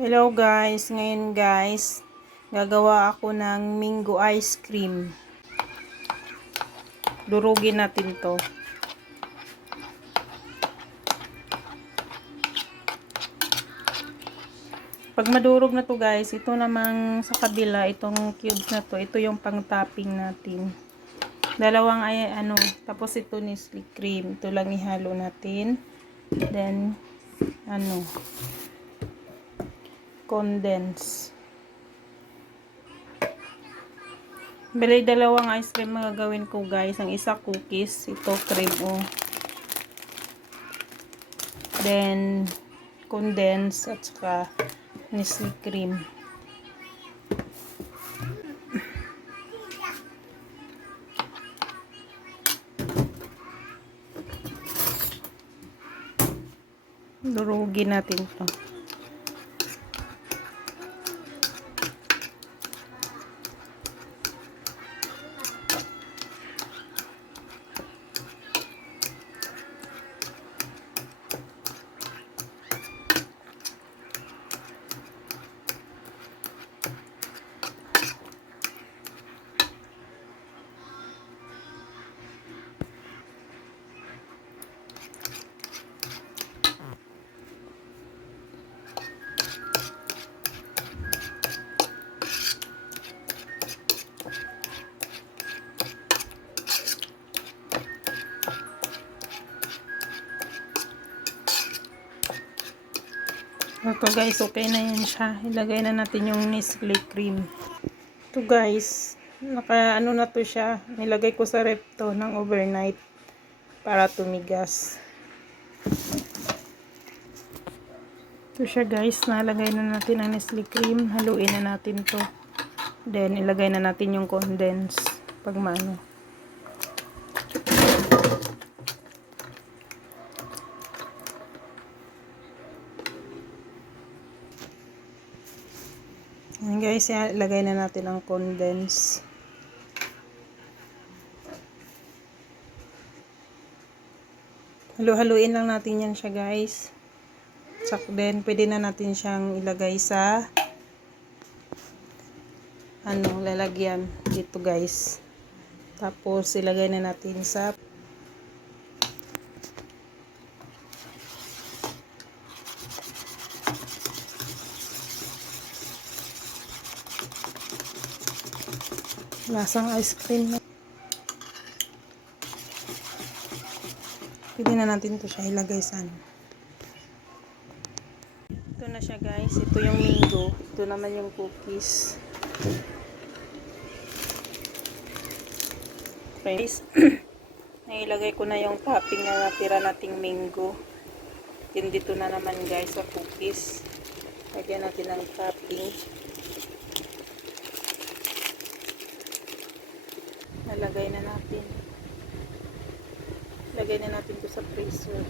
Hello guys, ngayon guys, gagawa ako ng mango ice cream. Durugin natin to. Pag madurog na to guys, ito namang sa kabila, itong cubes na to, ito yung pang topping natin. Dalawang ay tapos ito Nestle cream, ito lang ihalo natin. Then condense. Bali, dalawang ice cream magagawin ko guys. Ang isa cookies, ito cream Then condense at saka Nestle cream. Durugin natin to. Ito guys, okay na yan siya. Ilagay na natin yung Nestle cream. Ito guys, na to siya. Nilagay ko sa ref to ng overnight para tumigas. Ito siya guys, nalagay na natin ang Nestle cream. Haluin na natin to. Then ilagay na natin yung condense pag maano. Ayan guys, ilagay na natin ang condense. Halu-haluin lang natin yan siya guys. Then pwede na natin siyang ilagay sa lalagyan dito guys. Tapos ilagay na natin sa lasang ice cream. Pwede na natin to siya ilagay sa Ito na siya guys. Ito yung mango. Ito naman yung cookies. Guys, nailagay ko na yung topping na natira nating mango. Then dito na naman guys sa cookies. Lagyan natin ng topping. Nalagay na natin. Lagay na natin ito sa freezer.